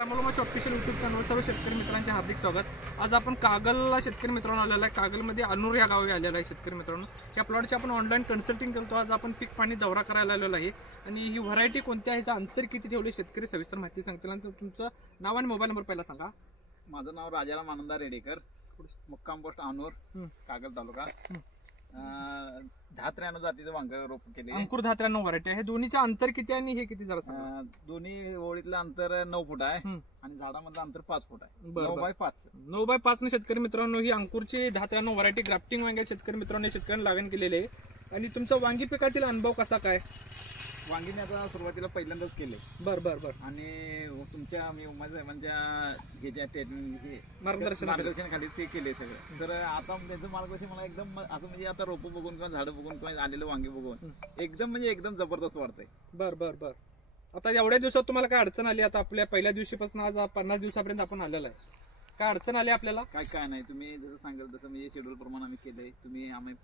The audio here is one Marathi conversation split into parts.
ऑफिशियल यूट्यूब चॅनल सर्व शेतकरी मित्रांचे हार्दिक स्वागत। आज आपण कागलला शेतकरी मित्रांनो आलेला आहे। कागलमध्ये अनूर या गावी आलेला आहे शेतकरी मित्रांनो। या प्लॉटची आपण ऑनलाईन कन्सल्टिंग करतो। आज आपण पीक पाणी दौरा करायला आलेलो आहे आणि ही व्हरायटी कोणत्या आहे, अंतर किती ठेवले, शेतकरी सविस्तर माहिती सांगतील। आणि तुमचं नाव आणि मोबाईल नंबर पहिला सांगा। माझं नाव राजाराम आनंदा रेडेकर, मुक्काम पोस्ट अनूर, कागल तालुका। 10-93 जातीचं वांग रोप केले। अंकुर 10-93 व्हरायटी आहे। दोन्हीचं अंतर किती आणि हे किती जरा सांगा। दोन्ही ओळीतलं अंतर 9 फूट आहे आणि झाडामधलं अंतर 5 फूट आहे। 9x5 9x5 ने शेतकरी मित्रांनो ही अंकुरची 10-93 व्हरायटी ग्राफ्टिंग वांगे शेतकरी मित्रांनो शेतकऱ्यांना लागण केलेले आहे। आणि तुमचा वांगी पिकातील अनुभव कसा काय? वांगीने आता सुरुवातीला पहिल्यांदाच केले। बर आणि तुमच्या मी मार्गदर्शनाखाली ते केले सगळं। तर आता त्यांचं मार्गदर्शन मला एकदम असं म्हणजे आता रोप बघून किंवा झाडं बघून किंवा आलेलं वांगी बघून एकदम म्हणजे एकदम जबरदस्त वाटतंय। बर आता एवढ्या दिवसात तुम्हाला काय अडचण आली? आता आपल्या पहिल्या दिवशीपासून आज 50 दिवसापर्यंत आपण आलेला आहे, काय अडचण आली आपल्याला? काय नाही, तुम्ही जसं सांगाल तसं म्हणजे शेड्यूल प्रमाणे आम्ही केलंय। तुम्ही आम्ही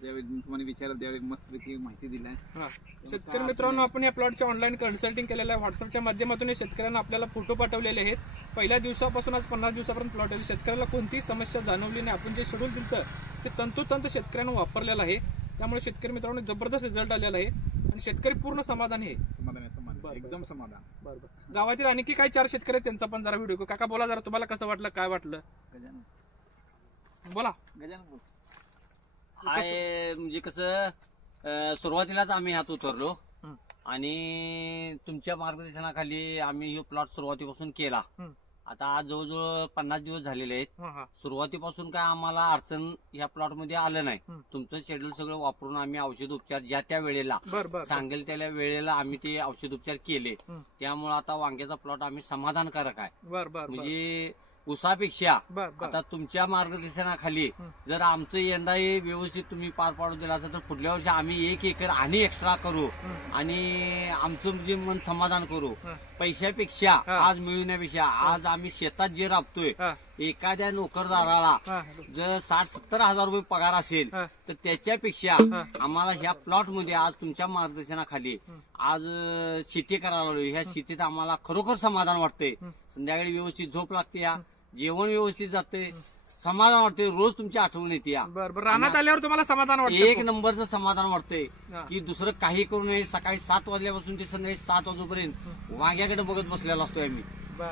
ज्यावेळी तुम्हाला विचारलं त्यावेळी मस्तपैकी माहिती दिली आहे। शेतकरी मित्रांनो आपण या प्लॉटचे ऑनलाईन कन्सल्टिंग केलेलं आहे। व्हॉट्सअपच्या माध्यमातून शेतकऱ्यांना आपल्याला फोटो पाठवलेले आहेत। पहिल्या दिवसापासून आज 50 दिवसापर्यंत प्लॉट आहे। शेतकऱ्याला कोणतीही समस्या जाणवली नाही। आपण जे शेड्यूल दिलं ते तंतोतंत शेतकऱ्यांना वापरलेलं आहे। त्यामुळे शेतकरी मित्रांनो जबरदस्त रिझल्ट आलेला आहे आणि शेतकरी पूर्ण समाधान आहे। एकदम समाधान। गावातील आणखी काही 4 शेतकरी आहेत, त्यांचा पण जरा व्हिडिओ काका बोला जरा, तुम्हाला कसं वाटलं, काय वाटलं? बोला गजानन। हाय, म्हणजे कसं सुरुवातीलाच आम्ही हात उतरलो आणि तुमच्या मार्गदर्शनाखाली आम्ही हे प्लॉट सुरुवातीपासून केला। आता आज जवळजवळ 50 दिवस झालेले आहेत। सुरुवातीपासून काय आम्हाला अडचण ह्या प्लॉट मध्ये आलं नाही। तुमचं शेड्यूल सगळं वापरून आम्ही औषध उपचार ज्या त्या वेळेला सांगेल त्या वेळेला आम्ही ते औषध उपचार केले। त्यामुळे आता वांग्याचा प्लॉट आम्ही समाधानकारक आहे। म्हणजे उसापेक्षा आता तुमच्या मार्गदर्शनाखाली जर आमचं यंदाही व्यवस्थित तुम्ही पार पाडू दिला असेल तर पुढल्या वर्षी आम्ही 1 एकर आणि एक्स्ट्रा करू आणि आमचं म्हणजे मन समाधान करू। पैशापेक्षा आज मिळवण्यापेक्षा आज आम्ही शेतात जे राबतोय, एखाद्या नोकरदाराला जर 60-70 हजार रुपये पगार असेल तर त्याच्यापेक्षा आम्हाला ह्या प्लॉट मध्ये आज तुमच्या मार्गदर्शनाखाली आज शेती करायला लागलो। ह्या शेतीत आम्हाला खरोखर समाधान वाटतंय। संध्याकाळी व्यवस्थित झोप लागते, जेवण व्यवस्थित जाते, समाधान वाटते, रोज तुमची आठवण येते। रानात आल्यावर तुम्हाला समाधान वाटतं? 1 नंबरचं समाधान वाटतंय की दुसरं काही करू नये। सकाळी 7 वाजल्यापासून ते संध्याकाळी 7 वाजेपर्यंत वांग्याकडे बघत बसलेला असतोय आम्ही।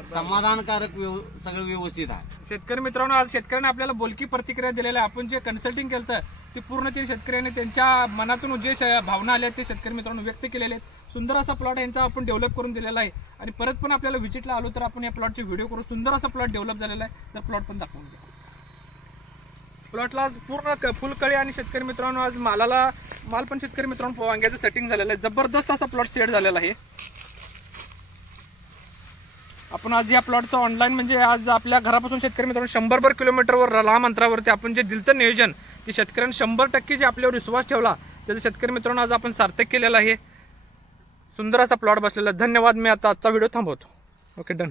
समाधानकारक सगळं व्यवस्थित आहे। शेतकरी मित्रांनो आज शेतकऱ्यांना आपल्याला बोलकी प्रतिक्रिया दिलेल्या आहे। आपण जे कन्सल्टिंग केलं ते पूर्ण ते शेतकऱ्यांनी त्यांच्या मनातून जे भावना आल्या ते शेतकरी मित्रांनो व्यक्त केलेले आहेत। सुंदर असा प्लॉट यांचा आपण डेव्हलप करून दिलेला आहे आणि परत पण आपल्याला व्हिजिटला आलो तर आपण या प्लॉटचे व्हिडिओ करू। सुंदर असा प्लॉट डेव्हलप झालेला आहे, तर प्लॉट पण दाखवून द्या। प्लॉटला आज पूर्ण फुलकळी आणि शेतकरी मित्रांनो आज माल पण शेतकरी मित्रांनो वांग्याचं सेटिंग झालेलं आहे। जबरदस्त असा प्लॉट सेट झालेला आहे। आपण आज या प्लॉटचं ऑनलाईन म्हणजे आज आपल्या घरापासून शेतकरी मित्रांनो 100 किलोमीटरवर लांब अंतरावरती आपण जे दिलतं नियोजन ते शेतकऱ्यांनी 100% जे आपल्यावर विश्वास ठेवला त्याचं शेतकरी मित्रांनो आज आपण सार्थक केलेलं आहे। सुंदर असा प्लॉट बसलेला। धन्यवाद। मी आता आजचा व्हिडिओ थांबवतो। Okay, done.